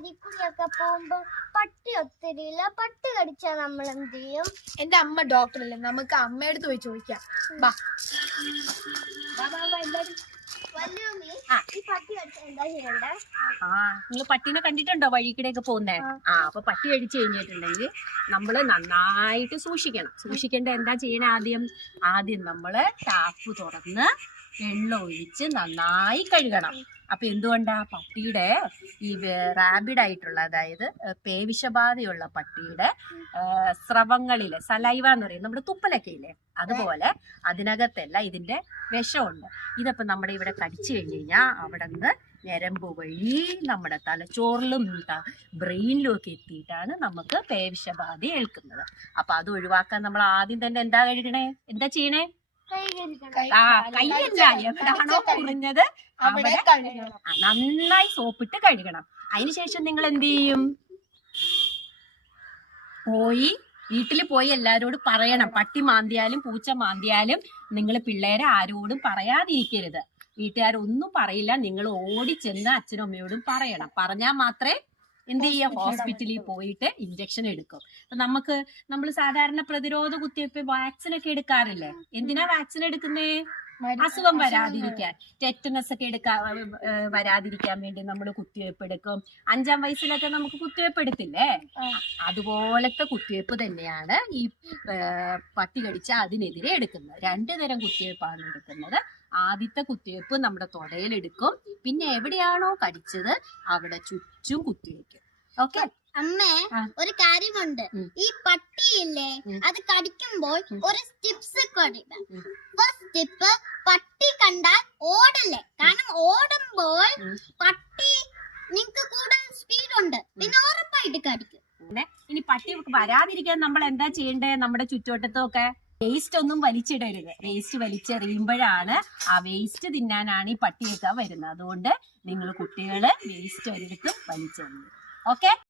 അരിക്കുടിയൊക്കെ പോകുമ്പോ പട്ടി ഒത്തിരിയില്ല. പട്ടി കടിച്ചാൽ നമ്മൾ എന്ത് ചെയ്യും? എന്റെ അമ്മ ഡോക്ടറല്ലേ, നമുക്ക് അമ്മയടുത്ത് പോയി ചോദിക്കാം. ബാ എല്ലാരും. ഈ പട്ടി കടിച്ചാൽ എന്താ ചെയ്യണ്ടേ? നിങ്ങൾ പട്ടീനെ കണ്ടിട്ടുണ്ടോ വഴിക്കിടെയൊക്കെ പോകുന്നേ? അപ്പൊ പട്ടി കടിച്ചു കഴിഞ്ഞിട്ടുണ്ടെങ്കിൽ നമ്മള് നന്നായിട്ട് സൂക്ഷിക്കണം. സൂക്ഷിക്കേണ്ട എന്താ ചെയ്യണേ? ആദ്യം നമ്മള് ടാപ്പ് തുറന്ന് വെള്ളം ഒഴിച്ച് നന്നായി കഴുകണം. അപ്പൊ എന്തുകൊണ്ടാ? പട്ടിയുടെ ഈ റാബിഡ് ആയിട്ടുള്ള, അതായത് പേവിഷബാധയുള്ള പട്ടിയുടെ സ്രവങ്ങളില്, സലൈവ എന്ന് പറയും, നമ്മുടെ തുപ്പലൊക്കെ ഇല്ലേ, അതുപോലെ അതിനകത്തല്ല ഇതിന്റെ വിഷമുണ്ട്. ഇതപ്പം നമ്മുടെ ഇവിടെ കടിച്ചു കഴിഞ്ഞു കഴിഞ്ഞാൽ അവിടെ നിന്ന് ഞരമ്പ് വഴി നമ്മുടെ തലച്ചോറിലും ബ്രെയിനിലും ഒക്കെ എത്തിയിട്ടാണ് നമുക്ക് പേവിഷബാധ ഏൽക്കുന്നത്. അപ്പൊ അത് ഒഴിവാക്കാൻ നമ്മൾ ആദ്യം തന്നെ എന്താ ചെയ്യണേ? കൈയല്ല, എവിടാണോ കുറഞ്ഞത് അവിടെ നന്നായി സോപ്പിട്ട് കഴുകണം. അതിനുശേഷം നിങ്ങൾ എന്ത് ചെയ്യും? വീട്ടിൽ പോയി എല്ലാരോടും പറയണം. പട്ടി മാന്തിയാലും പൂച്ച മാന്തിയാലും നിങ്ങൾ പിള്ളേരെ ആരോടും പറയാതിരിക്കരുത്. വീട്ടുകാരൊന്നും പറയില്ല, നിങ്ങൾ ഓടിച്ചെന്ന് അച്ഛനും അമ്മയോടും പറയണം. പറഞ്ഞാൽ മാത്രമേ എന്ത് ചെയ്യാം? ഹോസ്പിറ്റലിൽ പോയിട്ട് ഇഞ്ചക്ഷൻ എടുക്കും. അപ്പൊ നമ്മൾ സാധാരണ പ്രതിരോധ കുത്തിവയ്പ്പ് വാക്സിൻ ഒക്കെ എടുക്കാറില്ലേ? എന്തിനാ വാക്സിൻ എടുക്കുന്നേ? അസുഖം വരാതിരിക്കാൻ, ടെറ്റനസ് ഒക്കെ വരാതിരിക്കാൻ വേണ്ടി നമ്മൾ കുത്തിവയ്പ്പ് എടുക്കും. 5-ാം വയസ്സിലൊക്കെ നമുക്ക് കുത്തിവയ്പ്പ് എടുത്തില്ലേ? അതുപോലത്തെ കുത്തിവയ്പ്പ് തന്നെയാണ് ഈ പട്ടി കടിച്ച അതിനെതിരെ എടുക്കുന്നത്. 2 തരം കുത്തിവയ്പ്പാണ് എടുക്കുന്നത്. ആദ്യത്തെ കുത്തിവയ്പ്പ് നമ്മുടെ തൊടയിലെടുക്കും. പിന്നെ എവിടെയാണോ കടിച്ചത് അവിടെ ചുറ്റും കുത്തിവയ്ക്കും. ഓക്കെ അമ്മേ, ഒരു കാര്യമുണ്ട്. ഈ പട്ടിയില്ലേ, അത് കടിക്കുമ്പോൾ ഒരു ടിപ്സ് കൊടുക്കാം. ഫസ്റ്റ് ടിപ്പ്, പട്ടി കണ്ടാൽ ഓടല്ലേ. കാരണം ഓടുമ്പോൾ പട്ടി നിങ്ങൾക്ക് കൂടുതൽ സ്പീഡ് ഉണ്ട്, പിന്നെ ഉറപ്പായിട്ട് കടിക്കും. ഇനി പട്ടി വരാതിരിക്കാൻ നമ്മൾ എന്താ ചെയ്യണ്ടേ? നമ്മുടെ ചുറ്റുവട്ടത്തൊക്കെ വേസ്റ്റ് ഒന്നും വലിച്ചിടരുത്. വേസ്റ്റ് വലിച്ചെറിയുമ്പോഴാണ് ആ വേസ്റ്റ് തിന്നാനാണ് ഈ പട്ടിയൊക്കെ വരുന്നത്. അതുകൊണ്ട് നിങ്ങൾ കുട്ടികള് വേസ്റ്റ് ഒരിടത്തും വലിച്ചെറിയരുത്. ഓക്കെ?